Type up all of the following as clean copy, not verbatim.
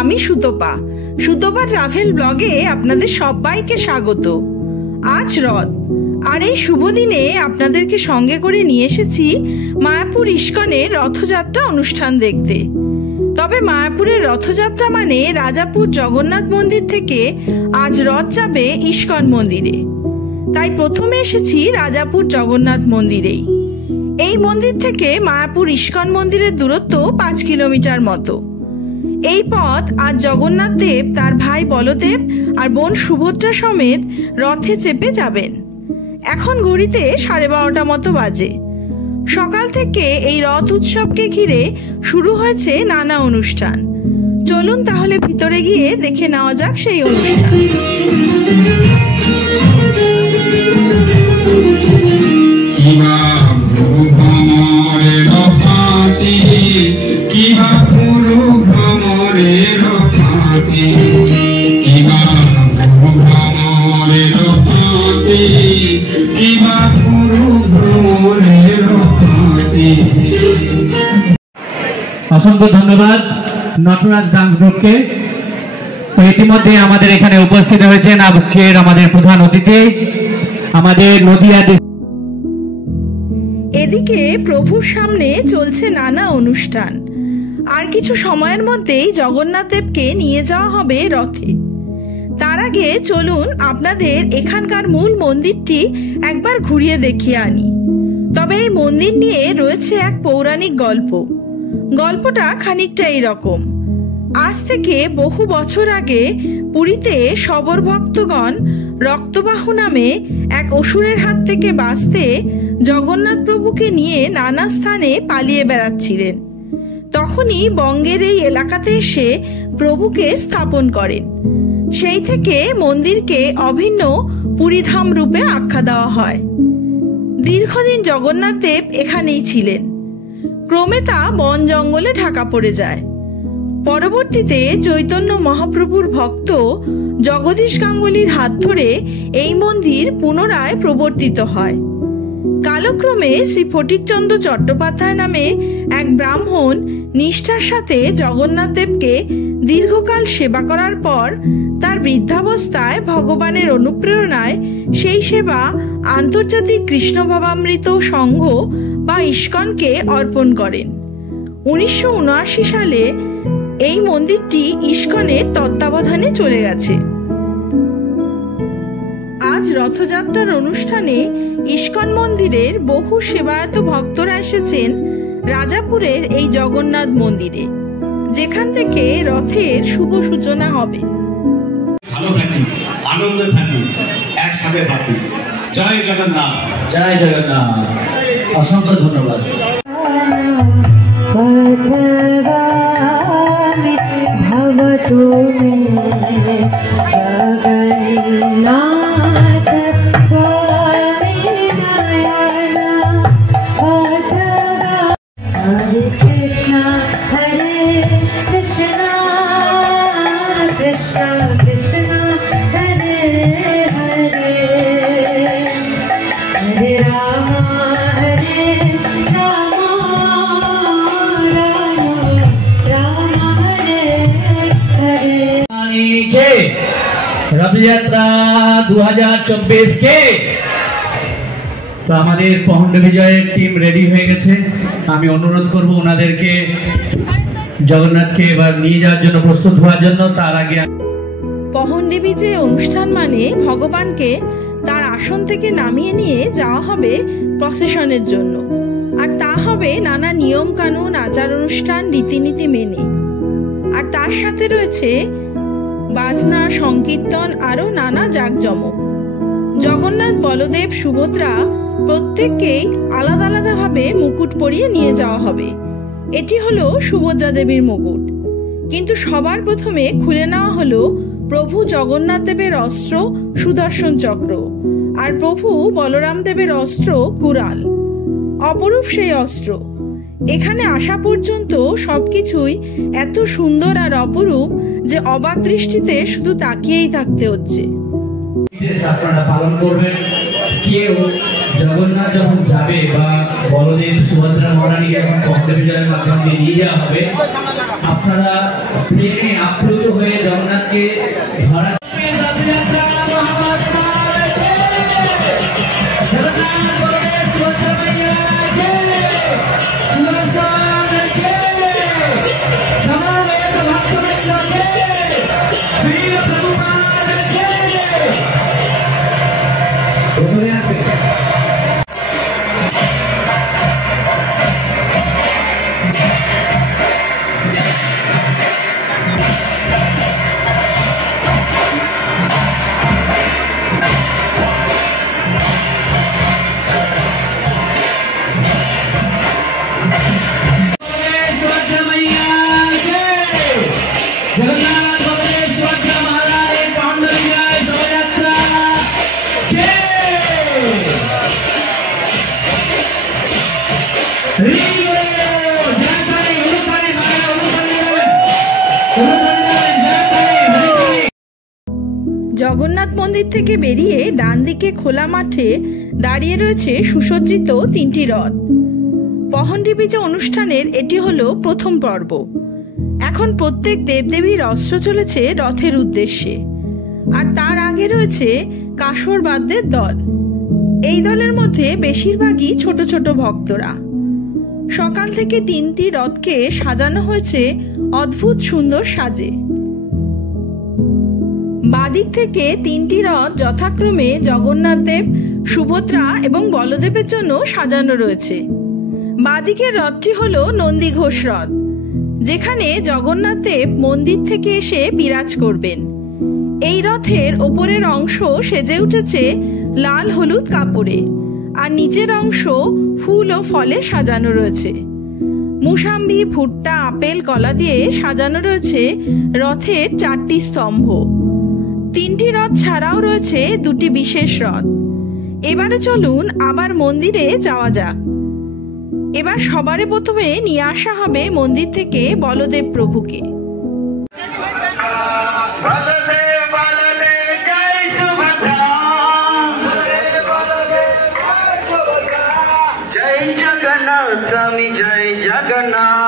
আমি সুতপা। সুতপা ট্রাভেল ব্লগে আপনাদের সবাইকে স্বাগত। আজ রথ, আর এই শুভ দিনে আপনাদেরকে সঙ্গে করে নিয়ে এসেছি মায়াপুর ইস্কনের রথযাত্রা অনুষ্ঠান দেখতে। তবে মায়াপুরের রথযাত্রা মানে রাজাপুর জগন্নাথ মন্দির থেকে আজ রথ যাবে ইস্কন মন্দিরে। তাই প্রথমে এসেছি রাজাপুর জগন্নাথ মন্দিরেই। এই মন্দির থেকে মায়াপুর ইস্কন মন্দিরের দূরত্ব 5 কিলোমিটার মতো। এই পথ আজ জগন্নাথ দেব তার ভাই বলদেব আর বোন সুভদ্রা সমেত রথে চেপে যাবেন। এখন ঘড়িতে 12:30 মতো বাজে। সকাল থেকে এই রথ উৎসবকে ঘিরে শুরু হয়েছে নানা অনুষ্ঠান। চলুন তাহলে ভিতরে গিয়ে দেখে নেওয়া যাক সেই অনুষ্ঠান। অসংখ্য ধন্যবাদ নটরাজ ডান্স গ্রুপকে। তো ইতিমধ্যে আমাদের এখানে উপস্থিত হয়েছেন আজকের আমাদের প্রধান অতিথি, আমাদের নদিয়া। এদিকে প্রভুর সামনে চলছে নানা অনুষ্ঠান। আর কিছু সময়ের মধ্যেই জগন্নাথ দেবকে নিয়ে যাওয়া হবে রথে। তার আগে চলুন আপনাদের এখানকার মূল মন্দিরটি একবার ঘুরিয়ে দেখিয়ে আনি। তবে এই মন্দির নিয়ে রয়েছে এক পৌরাণিক গল্প। গল্পটা খানিকটা এইরকম। আজ থেকে বহু বছর আগে পুরীতে শবর ভক্তগণ রক্তবাহু নামে এক অসুরের হাত থেকে বাঁচতে জগন্নাথ প্রভুকে নিয়ে নানা স্থানে পালিয়ে বেড়াচ্ছিলেন। তখনই বঙ্গের এই এলাকাতে এসে প্রভুকে স্থাপন করেন। সেই থেকে মন্দিরকে অভিন্ন পুরীধাম রূপে আখ্যা দেওয়া হয়। দীর্ঘদিন জগন্নাথ দেব এখানেই ছিলেন। ক্রমে তা বন জঙ্গলে ঢাকা পড়ে যায়। পরবর্তীতে চৈতন্য মহাপ্রভুর ভক্ত জগদীশ গাঙ্গুলির হাত ধরে এই মন্দির পুনরায় প্রবর্তিত হয়। কালক্রমে শ্রী ফটিকচন্দ্র চট্টোপাধ্যায় নামে এক ব্রাহ্মণ নিষ্ঠার সাথে জগন্নাথ দেবকে দীর্ঘকাল সেবা করার পর তার বৃদ্ধাবস্থায় ভগবানের অনুপ্রেরণায় সেই সেবা আন্তর্জাতিক কৃষ্ণ ভাবামৃত সংঘ বা ইস্কনকে অর্পণ করেন। 1979 সালে এই মন্দিরটি ইস্কনের তত্ত্বাবধানে চলে গেছে। আজ রথযাত্রার অনুষ্ঠানে ইস্কন মন্দিরের বহু সেবায়ত ভক্তরা এসেছেন রাজাপুরের এই জগন্নাথ মন্দিরে, যেখান থেকে রথের শুভ সূচনা হবে। ভালো থাকি, আনন্দে থাকি, একসাথে থাকি। জয় জগন্নাথ, জয় জগন্নাথ। অসংখ্য ধন্যবাদ। রথযাত্রা 2024 কে তো আমাদের পহন্ড বিজয়ের টিম রেডি হয়ে গেছে। আমি অনুরোধ করব ওনাদেরকে জগন্নাথকে এবার নিয়ে যাওয়ার জন্য প্রস্তুত হওয়ার জন্য। তার আগে পহন্ডি বিজয় অনুষ্ঠান মানে ভগবানকে তার আসন থেকে নামিয়ে নিয়ে যাওয়া হবে প্রসেশনের জন্য। আর তা হবে নানা নিয়ম কানুন, আচার অনুষ্ঠান, রীতিনীতি মেনে। আর তার সাথে রয়েছে বাজনা, সংকীর্তন, আরো নানা জাঁকজমক। জগন্নাথ, বলদেব, সুভদ্রা প্রত্যেককেই আলাদা আলাদা ভাবে মুকুট পরিয়ে নিয়ে যাওয়া হবে। এটি হলো সুভদ্রা দেবীর মুকুট। কিন্তু সবার প্রথমে খুলে নেওয়া হলো প্রভু জগন্নাথ দেবের অস্ত্র সুদর্শন চক্র, আর প্রভু বলরাম দেবের অস্ত্র কুড়াল। অপরূপ সেই অস্ত্র। এখানে আসা পর্যন্ত সবকিছুই এত সুন্দর আর অপরূপ যে অবাক দৃষ্টিতে শুধু তাকিয়েই থাকতে হচ্ছে। আপনারা পালন করবেন। কেউ জগন্নাথ যখন যাবে বা বলদেব সুভদ্রা মহারানীকে যখন পহণ্ড বিজয়ের মাধ্যমে নিয়ে যাওয়া হবে, আপনারা প্রেমে আপ্লুত হয়ে জগন্নাথকে ধরা জগন্নাথ মন্দির থেকে বেরিয়ে ডান দিকে খোলা মাঠে দাঁড়িয়ে রয়েছে সুসজ্জিত 3টি রথ। পহণ্ডি বিজে অনুষ্ঠানের এটি হলো প্রথম পর্ব। এখন প্রত্যেক দেবদেবীর অস্ত্র চলেছে রথের উদ্দেশ্যে, আর তার আগে রয়েছে কাসর বাদ্যের দল। এই দলের মধ্যে বেশিরভাগই ছোট ছোট ভক্তরা। সকাল থেকে 3টি রথকে সাজানো হয়েছে অদ্ভুত সুন্দর সাজে। বাদিক থেকে 3টি রথ যথাক্রমে জগন্নাথ দেব, সুভদ্রা এবং বলদেবের জন্য সাজানো রয়েছে। বাদিকের রথটি হলো নন্দীঘোষ রথ, যেখানে জগন্নাথ দেব মন্দির থেকে এসে বিরাজ করবেন। এই রথের ওপরের অংশ সেজে উঠেছে লাল হলুদ কাপড়ে, আর নিচের অংশ ফুল ও ফলে সাজানো রয়েছে। মুসাম্বি, ভুট্টা, আপেল, কলা দিয়ে সাজানো রয়েছে রথের 4টি স্তম্ভ। 3টি রথ ছাড়াও রয়েছে 2টি বিশেষ রথ। এবারে চলুন আবার মন্দিরে যাওয়া যাক। এবার সবারে প্রথমে নিয়ে আসা হবে মন্দির থেকে বলদেব প্রভুকে। জয় জগন্নাথ স্বামী, জয় জগন্নাথ।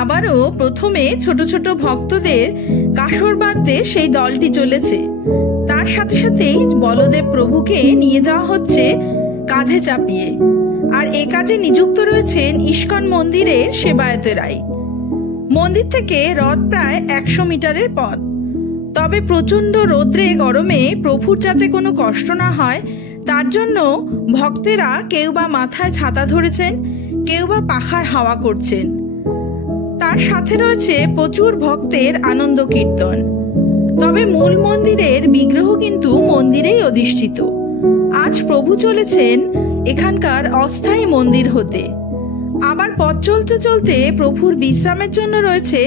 আবারও প্রথমে ছোট ছোট ভক্তদের কাসর বাদ্যে সেই দলটি চলেছে। তার সাথে সাথেই বলদেব প্রভুকে নিয়ে যাওয়া হচ্ছে কাঁধে চাপিয়ে। আর এ কাজে নিযুক্ত রয়েছেন ইস্কন মন্দিরের সেবায়েতেরাই। মন্দির থেকে রথ প্রায় 100 মিটারের পথ। তবে প্রচণ্ড রৌদ্রে গরমে প্রভুর যাতে কোনো কষ্ট না হয়, তার জন্য ভক্তেরা কেউ বা মাথায় ছাতা ধরেছেন, কেউ বা পাখার হাওয়া করছেন। তার সাথে রয়েছে প্রচুর ভক্তের আনন্দ কীর্তন। তবে মূল মন্দিরের বিগ্রহ কিন্তু মন্দিরেই অধিষ্ঠিত। আজ প্রভু চলেছেন এখানকার অস্থায়ী মন্দির হতে। আবার পথ চলতে চলতে প্রভুর বিশ্রামের জন্য রয়েছে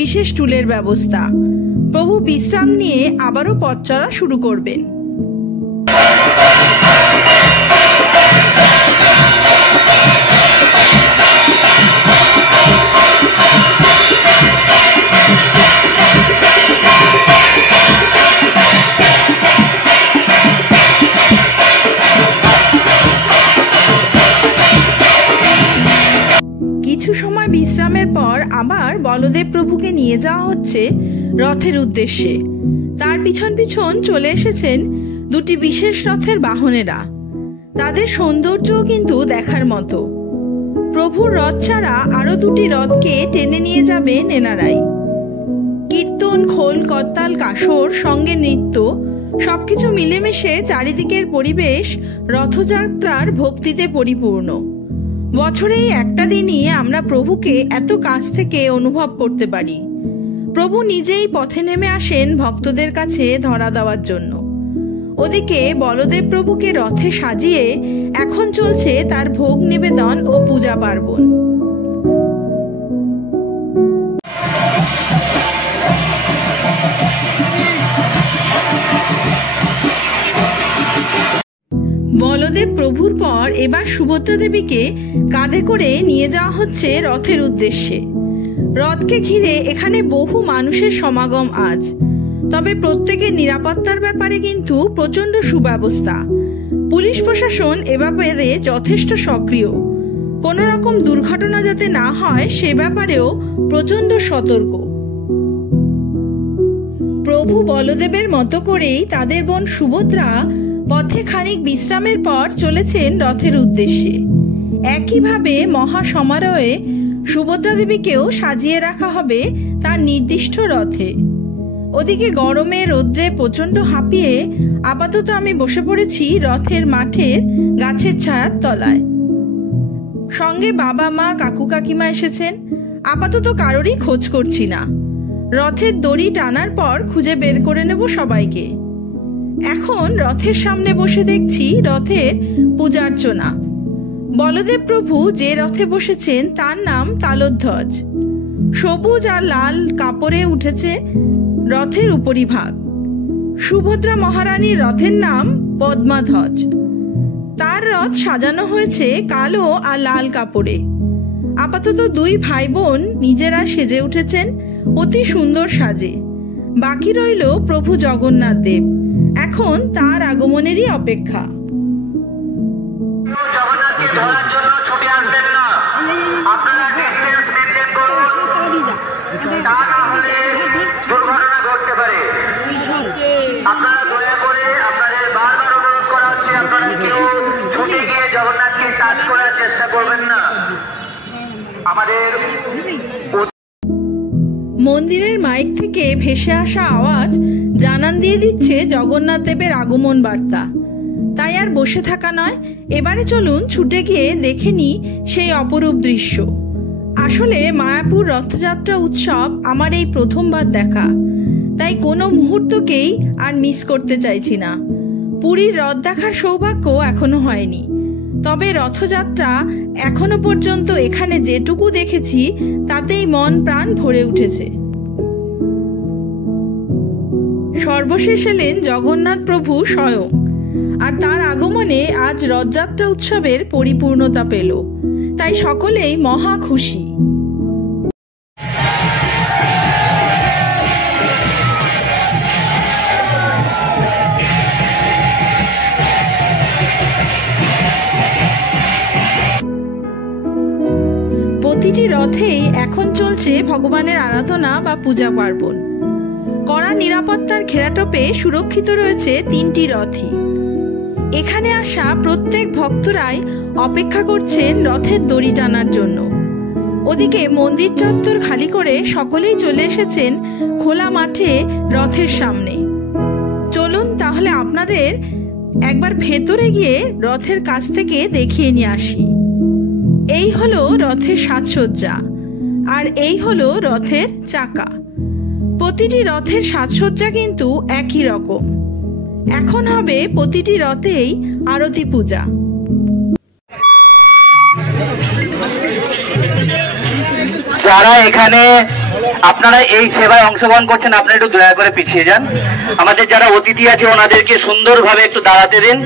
বিশেষ টুলের ব্যবস্থা। প্রভু বিশ্রাম নিয়ে আবারও পথ চলা শুরু করবেন। কিছু সময় বিশ্রামের পর আবার বলদেব প্রভুকে নিয়ে যাওয়া হচ্ছে রথের উদ্দেশ্যে। তার পিছন পিছন চলে এসেছেন 2টি বিশেষ রথের বাহনেরা। তাদের সৌন্দর্যও কিন্তু দেখার মতো। প্রভুর রথ ছাড়া আরো 2টি রথকে টেনে নিয়ে যাবে নেনারাই। কীর্তন, খোল, করতাল, কাসর, সঙ্গে নৃত্য সবকিছু মিলেমিশে চারিদিকের পরিবেশ রথযাত্রার ভক্তিতে পরিপূর্ণ। বছরে একটা দিনই আমরা প্রভুকে এত কাছ থেকে অনুভব করতে পারি। প্রভু নিজেই পথে নেমে আসেন ভক্তদের কাছে ধরা দেওয়ার জন্য। ওদিকে বলদেব প্রভুকে রথে সাজিয়ে এখন চলছে তার ভোগ নিবেদন ও পূজা পার্বণ। বলদেব প্রভুর পর এবার সুভদ্রা দেবীকে কাঁধে করে নিয়ে যাওয়া হচ্ছে রথের উদ্দেশ্যে। রথকে ঘিরে এখানে বহু মানুষের সমাগম আজ। তবে প্রত্যেকের নিরাপত্তার ব্যাপারে কিন্তু প্রচণ্ড সুব্যবস্থা। পুলিশ প্রশাসন এ ব্যাপারে যথেষ্ট সক্রিয়। কোনো রকম দুর্ঘটনা যাতে না হয় সে ব্যাপারেও প্রচণ্ড সতর্ক। প্রভু বলদেবের মতো করেই তাদের বোন সুভদ্রা পথে খানিক বিশ্রামের পর চলেছেন রথের উদ্দেশ্যে। একইভাবে মহা সমারোহে সুভদ্রা দেবীকেও সাজিয়ে রাখা হবে তার নির্দিষ্ট রথে। ওদিকে গরমে রৌদ্রে প্রচণ্ড হাঁপিয়ে আপাতত আমি বসে পড়েছি রথের মাঠের গাছের ছায়ার তলায়। সঙ্গে বাবা মা কাকু কাকিমা এসেছেন। আপাতত কারোরই খোঁজ করছি না। রথের দড়ি টানার পর খুঁজে বের করে নেব সবাইকে। এখন রথের সামনে বসে দেখছি রথের পূজার্চনা। বলদেব প্রভু যে রথে বসেছেন তার নাম তালধ্বজ। সবুজ আর লাল কাপড়ে উঠেছে রথের উপরিভাগ। সুভদ্রা মহারানীর রথের নাম পদ্মাধ্বজ। তার রথ সাজানো হয়েছে কালো আর লাল কাপড়ে। আপাতত দুই ভাই বোন নিজেরা সেজে উঠেছেন অতি সুন্দর সাজে। বাকি রইল প্রভু জগন্নাথ দেব। এখন তার আগমনেরই অপেক্ষা। জগন্নাথকে ধরার জন্য ছুটে আসবেন না, আপনারা ডিস্টেন্স মেনটেন করুন, তা না হলে দুর্ঘটনা ঘটতে পারে। আপনারা দয়া করে, আপনাদের বারবার অনুরোধ করা হচ্ছে, আপনারা কেউ ছুটে গিয়ে জগন্নাথকে টাচ করার চেষ্টা করবেন না। আমাদের মন্দিরের মাইক থেকে ভেসে আসা আওয়াজ জানান দিয়ে দিচ্ছে জগন্নাথ দেবের আগমন বার্তা। তাই আর বসে থাকা নয়, এবারে চলুন ছুটে গিয়ে দেখে নিই সেই অপরূপ দৃশ্য। আসলে মায়াপুর রথযাত্রা উৎসব আমার এই প্রথমবার দেখা, তাই কোনো মুহূর্তকেই আর মিস করতে চাইছি না। পুরীর রথ দেখার সৌভাগ্য এখনো হয়নি, তবে রথযাত্রা এখনো পর্যন্ত এখানে যেটুকু দেখেছি তাতেই মন প্রাণ ভরে উঠেছে। সর্বশেষ এলেন জগন্নাথ প্রভু স্বয়ং, আর তার আগমনে আজ রথযাত্রা উৎসবের পরিপূর্ণতা পেল। তাই সকলেই মহা খুশি। প্রতিটি রথেই এখন চলছে ভগবানের আরাধনা বা পূজা পার্বণ। কড়া নিরাপত্তার ঘেরাটোপে সুরক্ষিত রয়েছে তিনটি রথই। এখানে আসা প্রত্যেক ভক্তরাই অপেক্ষা করছেন রথের দড়ি টানার জন্য। ওদিকে মন্দির চত্বর খালি করে সকলেই চলে এসেছেন খোলা মাঠে রথের সামনে। চলুন তাহলে আপনাদের একবার ভেতরে গিয়ে রথের কাছ থেকে দেখিয়ে নিয়ে আসি। এই হলো রথের সাজসজ্জা, আর এই হলো রথের চাকা। প্রতিটি রথের সাজসজ্জা কিন্তু একই রকম। এখন হবে প্রতিটি রথেই আরতি পূজা। যারা এখানে আপনারা এই সেবায় অংশগ্রহণ করছেন, আপনারা একটু দয়া করে পিছিয়ে যান। আমাদের যারা অতিথি আছে ওনাদেরকে সুন্দরভাবে একটু দাঁড়াতে দিন,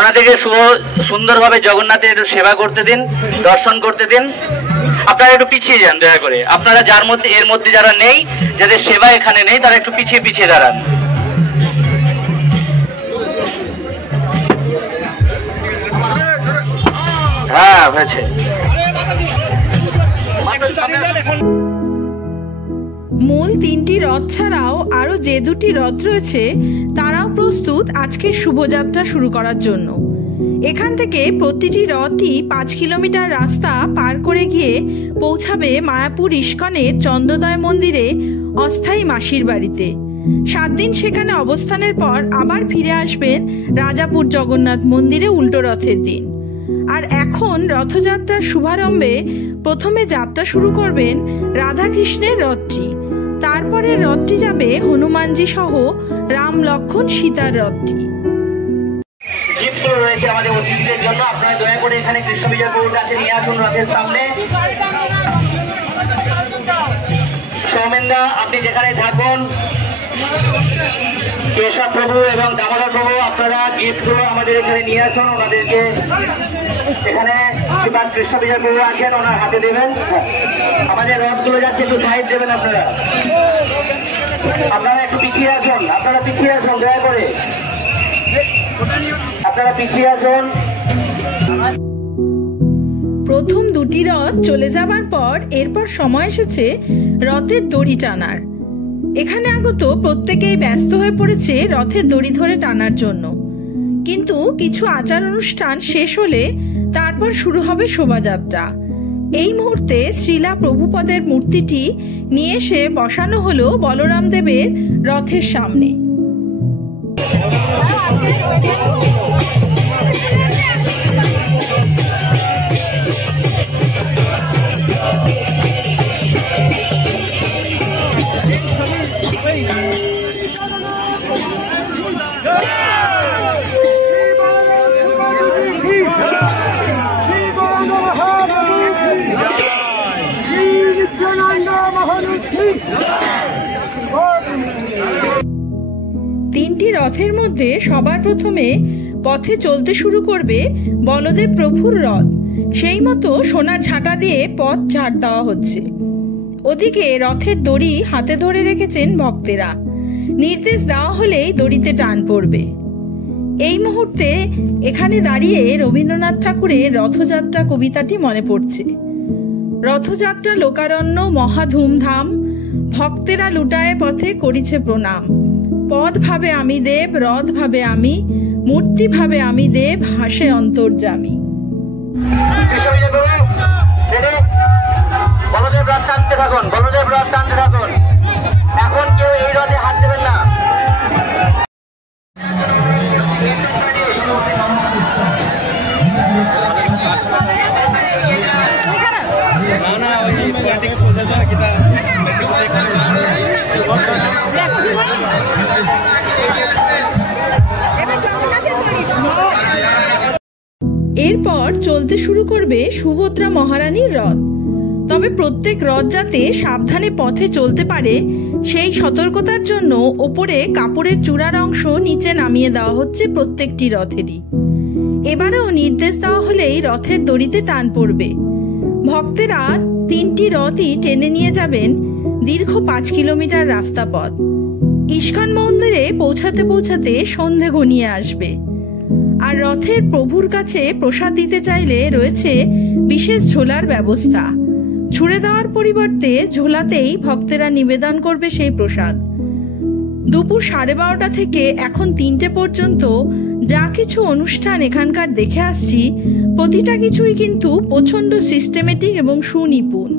ওনাদেরকে সুন্দরভাবে জগন্নাথের একটু সেবা করতে দিন, দর্শন করতে দিন। আপনারা একটু পিছিয়ে যান দয়া করে। আপনারা যার মধ্যে এর মধ্যে যারা নেই, যাদের সেবা এখানে নেই, তারা একটু পিছিয়ে পিছিয়ে দাঁড়ান। হ্যাঁ হয়েছে। মূল তিনটি রথ ছাড়াও আরো যে দুটি রথ রয়েছে তারাও প্রস্তুত আজকের শুভযাত্রা শুরু করার জন্য। এখান থেকে প্রতিটি রথই 5 কিলোমিটার রাস্তা পার করে গিয়ে পৌঁছাবে মায়াপুর ইস্কনের চন্দ্রোদয় মন্দিরে অস্থায়ী মাসির বাড়িতে। 7 দিন সেখানে অবস্থানের পর আবার ফিরে আসবেন রাজাপুর জগন্নাথ মন্দিরে উল্টো রথের দিন। আর এখন রথযাত্রার শুভারম্ভে প্রথমে যাত্রা শুরু করবেন রাধাকৃষ্ণের রথটি। তারপরে রথটি যাবে হনুমানজি সহ রাম লক্ষ্মণ সীতার রথটি। আমাদের অতিথিদের জন্য। আপনারা দয়া করে এখানে কৃষ্ণ বিজয় প্রভুর কাছে নিয়ে আসুন রথের সামনে। সৌমেনদা, আপনি যেখানে থাকুন, কেশব প্রভু এবং দামোদর প্রভু, আপনারা গিফটগুলো আমাদের এখানে নিয়ে আসুন। ওনাদেরকে এখানে কৃষ্ণ বিজয় প্রভু আছেন, ওনার হাতে দেবেন। আমাদের রথগুলো যাচ্ছে, একটু সাইড দেবেন আপনারা। আপনারা একটু পিছিয়ে আসুন, আপনারা পিছিয়ে আসুন, দয়া করে আপনারা পিছিয়ে আসুন। প্রথম দুটি রথ চলে যাবার পর এরপর সময় এসেছে রথের দড়ি টানার। এখানে আগত প্রত্যেকেই ব্যস্ত হয়ে পড়েছে রথের দড়ি ধরে টানার জন্য। কিন্তু কিছু আচার অনুষ্ঠান শেষ হলে তারপর শুরু হবে শোভাযাত্রা। এই মুহূর্তে শ্রীলা প্রভুপদের মূর্তিটি নিয়ে এসে বসানো হলো বলরাম দেবের রথের সামনে। তিনটি রথের মধ্যে সবার প্রথমে পথে চলতে শুরু করবে বলদেব প্রভুর রথ। সেই মতো সোনার ঝাঁটা দিয়ে পথ ঝাড় দেওয়া হচ্ছে। ওদিকে রথের দড়ি হাতে ধরে রেখেছেন ভক্তেরা। নির্দেশ দেওয়া হলেই দড়িতে টান পড়বে। এই মুহূর্তে এখানে দাঁড়িয়ে রবীন্দ্রনাথ ঠাকুরের রথযাত্রা কবিতাটি মনে পড়ছে। রথযাত্রা লোকারণ্য মহা ধুমধাম, ভক্তেরা লুটায় পথে করিছে প্রণাম। পদ ভাবে আমি দেব, রথ ভাবে আমি, মূর্তি ভাবে আমি দেব, হাসে অন্তর্যামী। বলদেব রথ টানতে থাকুন, বলদেব রথ টানতে থাকুন। এখন কেউ এই রথে হাত দেবেন না। এরপর চলতে শুরু করবে সুভদ্রা মহারানীর রথ। তবে প্রত্যেক রথ যাতে সাবধানে পথে চলতে পারে সেই সতর্কতার জন্য ওপরে কাপড়ের চূড়ার অংশ নিচে নামিয়ে দেওয়া হচ্ছে প্রত্যেকটি রথেরই। এবারেও নির্দেশ দেওয়া হলেই রথের দড়িতে টান পড়বে। ভক্তেরা তিনটি রথই টেনে নিয়ে যাবেন দীর্ঘ 5 কিলোমিটার রাস্তা পথ। ইস্কন মন্দিরে পৌঁছাতে পৌঁছাতে সন্ধে ঘনিয়ে আসবে। আর রথের প্রভুর কাছে প্রসাদ দিতে চাইলে রয়েছে বিশেষ ঝোলার ব্যবস্থা। ছুঁড়ে দেওয়ার পরিবর্তে ঝোলাতেই ভক্তেরা নিবেদন করবে সেই প্রসাদ। দুপুর 12:30 থেকে এখন 3টে পর্যন্ত যা কিছু অনুষ্ঠান এখানকার দেখে আসছি, প্রতিটা কিছুই কিন্তু প্রচন্ড সিস্টেমেটিক এবং সুনিপুণ।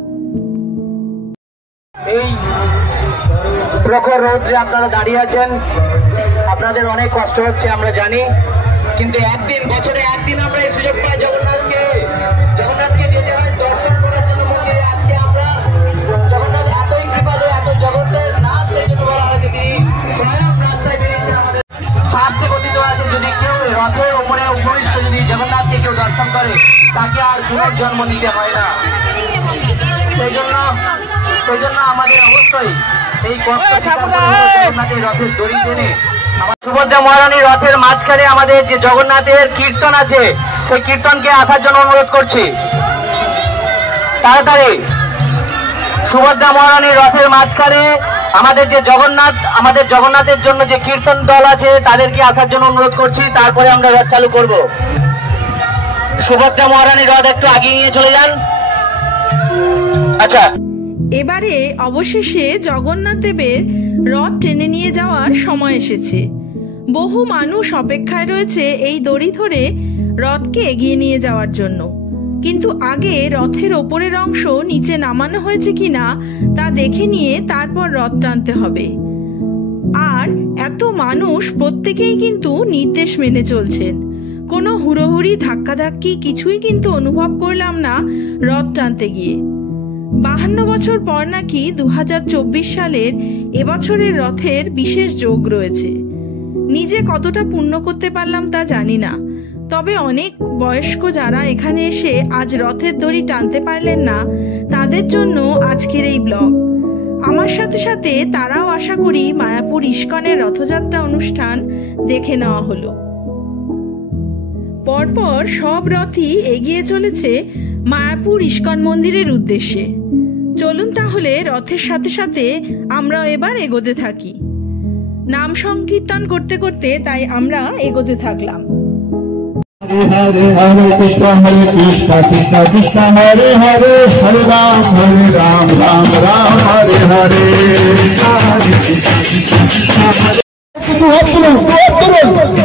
এই প্রখর রোদে আপনারা দাঁড়িয়ে আছেন, আপনাদের অনেক কষ্ট হচ্ছে আমরা জানি, কিন্তু একদিন, বছরে একদিন আমরা এই সুযোগ পাই জগন্নাথকে যেতে হয় দর্শন করার জন্য মন্দিরে। আজকে আমরা জগন্নাথ এতই কৃপালু, এত জগতের নাথ, সেই জন্য বলা হয় যদি স্বয়ং রাস্তায় বেরিয়েছে আমাদের শাস্ত্রে কথিত আছে, যদি কেউ রথের উপরে উপবিষ্ট যদি জগন্নাথকে কেউ দর্শন করে তাকে আর পুনর্জন্ম নিতে হয় না। সেই জন্য আমাদের অবশ্যই এই জগন্নাথের রথের দড়ি টেনে সুভদ্রা মহারানীর রথের মাঝখানে আমাদের যে জগন্নাথের কীর্তন আছে সেই কীর্তনকে আসার জন্য অনুরোধ করছি। তাড়াতাড়ি সুভদ্রা মহারানীর রথের মাঝখানে আমাদের যে আমাদের জগন্নাথের জন্য যে কীর্তন দল আছে তাদেরকে আসার জন্য অনুরোধ করছি। তারপরে আমরা রথ চালু করব। সুভদ্রা মহারানীর রথ একটু আগিয়ে নিয়ে চলে যান। আচ্ছা, এবারে অবশেষে জগন্নাথ দেবের রথ টেনে নিয়ে যাওয়ার সময় এসেছে। বহু মানুষ অপেক্ষায় রয়েছে এই দড়ি ধরে রথকে এগিয়ে নিয়ে যাওয়ার জন্য। কিন্তু আগে রথের ওপরের অংশ নিচে নামানো হয়েছে কিনা তা দেখে নিয়ে তারপর রথ টানতে হবে। আর এত মানুষ প্রত্যেকেই কিন্তু নির্দেশ মেনে চলছেন। কোনো হুড়োহুড়ি ধাক্কাধাক্কি কিছুই কিন্তু অনুভব করলাম না রথ টানতে গিয়ে। 52 বছর পর নাকি 2024 সালের এবছরের রথের বিশেষ যোগ রয়েছে। নিজে কতটা পূর্ণ করতে পারলাম তা জানি না, তবে অনেক বয়স্ক যারা এখানে এসে আজ রথের দড়ি টানতে পারলেন না, তাদের জন্য আজকের এই ব্লগ। আমার সাথে সাথে তারাও আশা করি মায়াপুর ইস্কনের রথযাত্রা অনুষ্ঠান দেখে নেওয়া হলো। পরপর সব রথই এগিয়ে চলেছে মায়াপুর ইস্কন মন্দিরের উদ্দেশ্যে। চলুন তাহলে রথের সাথে সাথে আমরাও এবার এগোতে থাকি। নাম সংকীর্তন করতে করতে তাই আমরা এগোতে থাকলাম। हरे हरे कृष्ण कृष्ण कृष्ण हरे हरे हरे राम राम राम हरे हरे हरे कृष्ण कृष्ण कृष्ण हरे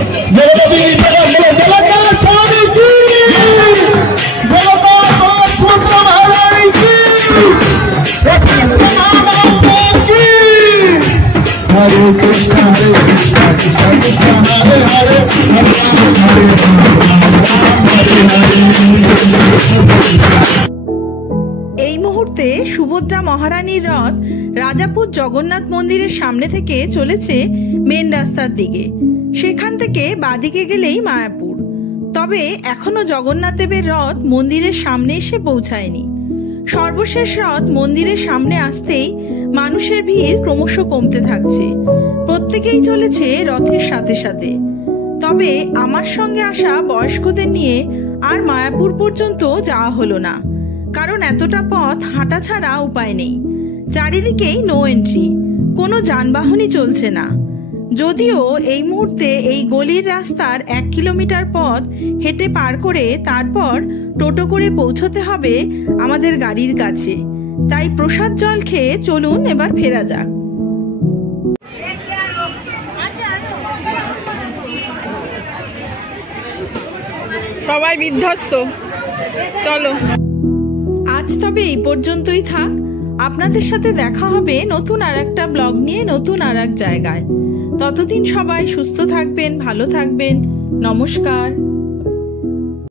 हरे এই মুহূর্তে সুভদ্রা মহারানীর রথ রাজাপুর জগন্নাথ মন্দিরের সামনে থেকে চলেছে মেন রাস্তার দিকে। সেখান থেকে বাদিকে গেলেই মায়াপুর। তবে এখনো জগন্নাথ দেবের রথ মন্দিরের সামনে এসে পৌঁছায়নি। সর্বশেষ রথ মন্দিরের সামনে আসতেই মানুষের ভিড় ক্রমশ কমতে থাকছে। প্রত্যেকেই চলেছে রথের সাথে সাথে। তবে আমার সঙ্গে আসা বয়স্কদের নিয়ে আর মায়াপুর পর্যন্ত যাওয়া হলো না, কারণ এতটা পথ হাঁটা ছাড়া উপায় নেই। চারিদিকেই নো এন্ট্রি, কোনো যানবাহনই চলছে না। যদিও এই মুহূর্তে এই গলির রাস্তার 1 কিলোমিটার পথ হেঁটে পার করে তারপর টোটো করে পৌঁছতে হবে আমাদের গাড়ির কাছে। তাই প্রসাদ জল খেয়ে চলুন এবার ফেরা যাক। সবাই বিধ্বস্ত, চলো আজ তবে এই পর্যন্তই থাক। আপনাদের সাথে দেখা হবে নতুন আর একটা ব্লগ নিয়ে নতুন আর এক জায়গায়। ততদিন সবাই সুস্থ থাকবেন, ভালো থাকবেন। নমস্কার।